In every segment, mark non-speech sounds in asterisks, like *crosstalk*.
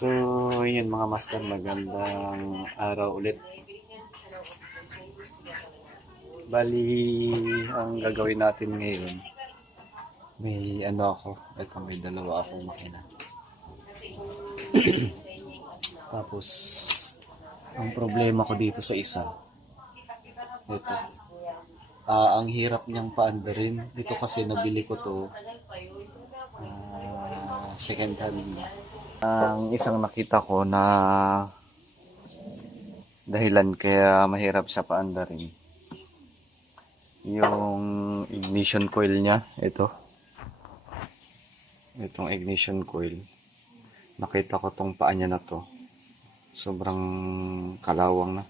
So, yun mga master, magandang araw ulit. Bali, ang gagawin natin ngayon, may ano ako, ito may dalawa akong makina. *clears throat* Tapos, ang problema ko dito sa isa, ito, ah ang hirap niyang paandarin. Ito kasi nabili ko to, ah, second hand ang isang nakita ko na dahilan kaya mahirap siya paandarin. Yung ignition coil niya, ito. Itong ignition coil. Nakita ko tong paa niya na to. Sobrang kalawang na.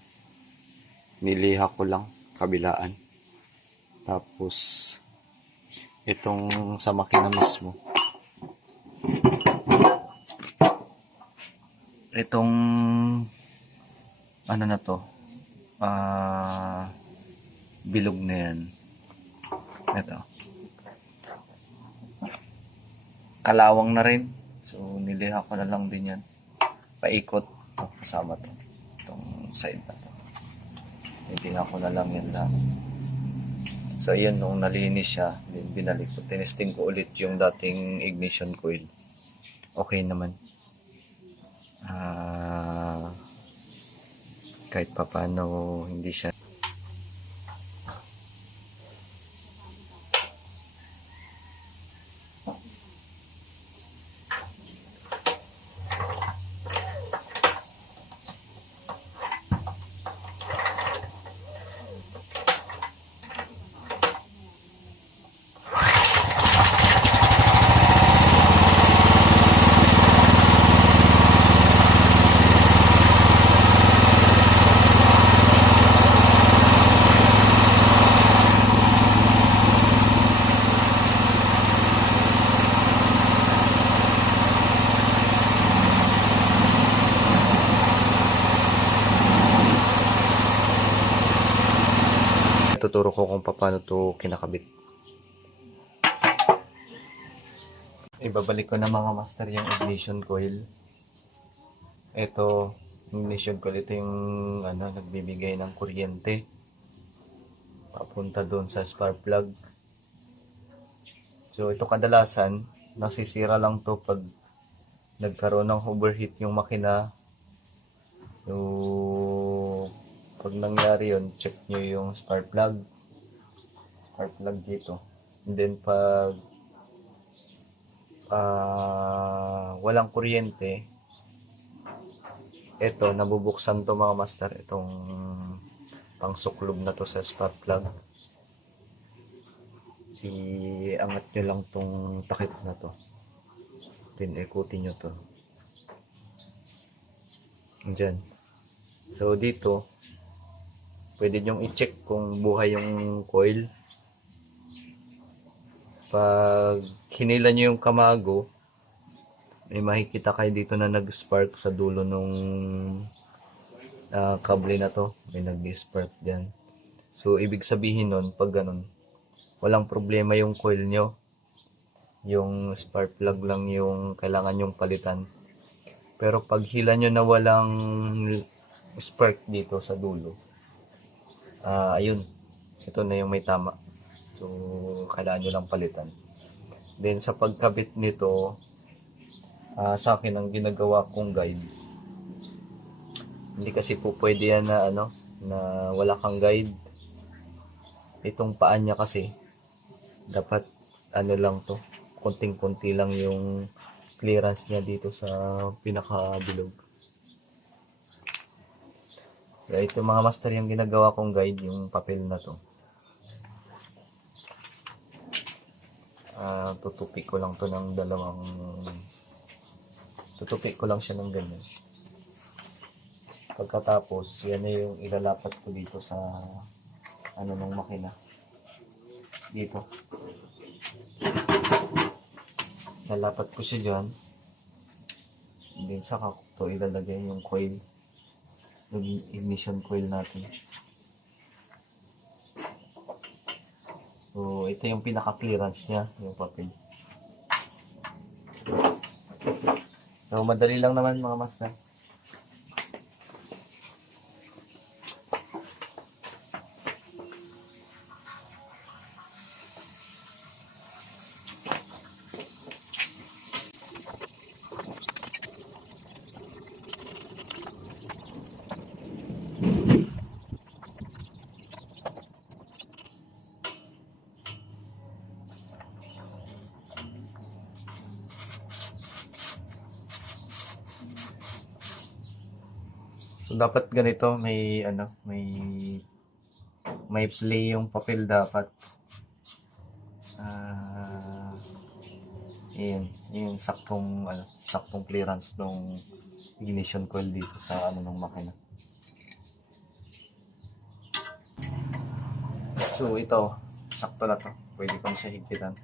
Niliha ko lang, kabilaan. Tapos, itong sa makina mismo. Itong ano na to? Ah bilog na yan. Ito. Kalawang na rin. So niliha ko na lang din yan. Paikot. To kasama to. Itong side na to. Niliha ko na lang yan lang so yun nung nalinis siya din binalik ko. Tinesting ko ulit yung dating ignition coil. Okay naman ah kahit papano hindi siya tuturo ko kung paano to kinakabit. Ibabalik ko na mga master yung ignition coil. Ito, ignition coil, ito yung ano, nagbibigay ng kuryente. Papunta doon sa spark plug. So, ito kadalasan, nasisira lang to pag nagkaroon ng overheat yung makina. So, pag nangyari yon check nyo yung spark plug. Spark plug dito. And then, pag ah walang kuryente, eto, nabubuksan to mga master, itong pangsuklob na to sa spark plug. Iangat nyo lang tong takip na to. Then, ikutin nyo to. Diyan. So, dito, pwede nyong i-check kung buhay yung coil. Pag hinila nyo yung kamago, may makikita kayo dito na nag-spark sa dulo nung ah, kable na to. May nag-spark dyan. So, ibig sabihin nun, pag ganun, walang problema yung coil nyo. Yung spark plug lang yung kailangan yung palitan. Pero pag hila nyo na walang spark dito sa dulo, ah ayun, ito na yung may tama. So, kailangan nyo lang palitan. Then, sa pagkabit nito, ah sa akin ang ginagawa kong guide, hindi kasi po pwede yan na ano, na wala kang guide. Itong paan niya kasi, dapat ano lang to, konting-konti lang yung clearance niya dito sa pinakabilog. So, ito mga master yung ginagawa kong guide, yung papel na to. Ah, tutupik ko lang to ng dalawang tutupik ko lang siya ng ganyan. Pagkatapos, yan na yung ilalapat ko dito sa ano ng makina. Dito. Lalapat ko siya dyan. Then saka ko to ilalagay yung coil. Yung ignition coil natin. So, ito yung pinaka-clearance niya, yung papel. So, madali lang naman mga master. Dapat ganito, may, ano, may, may play yung papel dapat. Ah, yun, yung saktong, ano, saktong clearance ng ignition coil dito sa, ano, ng makina. So, ito, sakto na to. Pwede kong siya higpitan.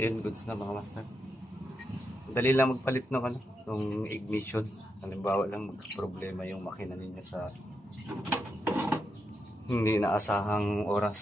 Ayun, goods na mga master. Dali lang magpalit ng ano, ng ignition. Halimbawa lang magka-problema yung makina ninyo sa hindi naasahang oras.